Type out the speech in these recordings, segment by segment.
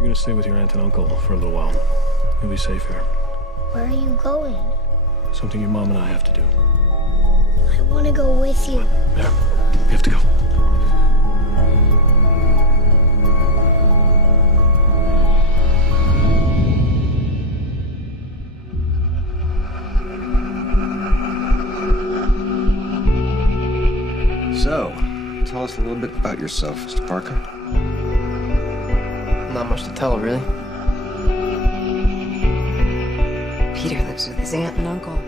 gonna stay with your aunt and uncle for a little while. You'll be safe here. Where are you going? Something your mom and I have to do. I want to go with you. There. We have to go. So, tell us a little bit about yourself, Mr. Parker. Not much to tell, really. Peter lives with his aunt and uncle.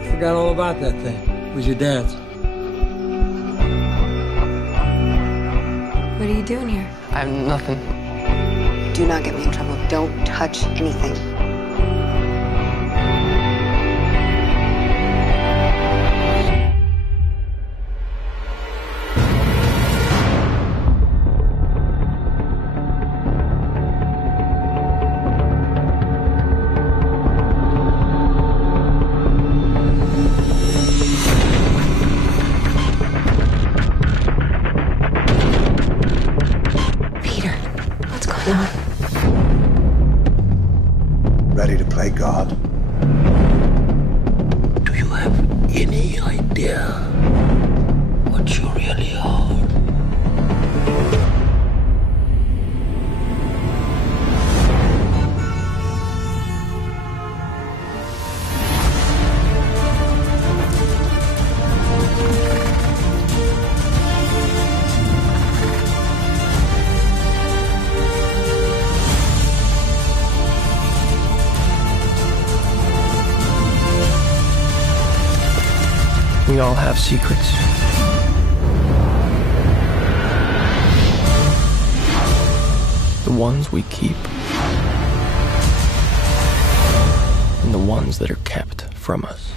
I Forgot all about that thing. It was your dad's. What are you doing here? I'm nothing. Do not get me in trouble. Don't touch anything. What's? Ready to play God? Do you have any idea We all have secrets. The ones we keep. And the ones that are kept from us.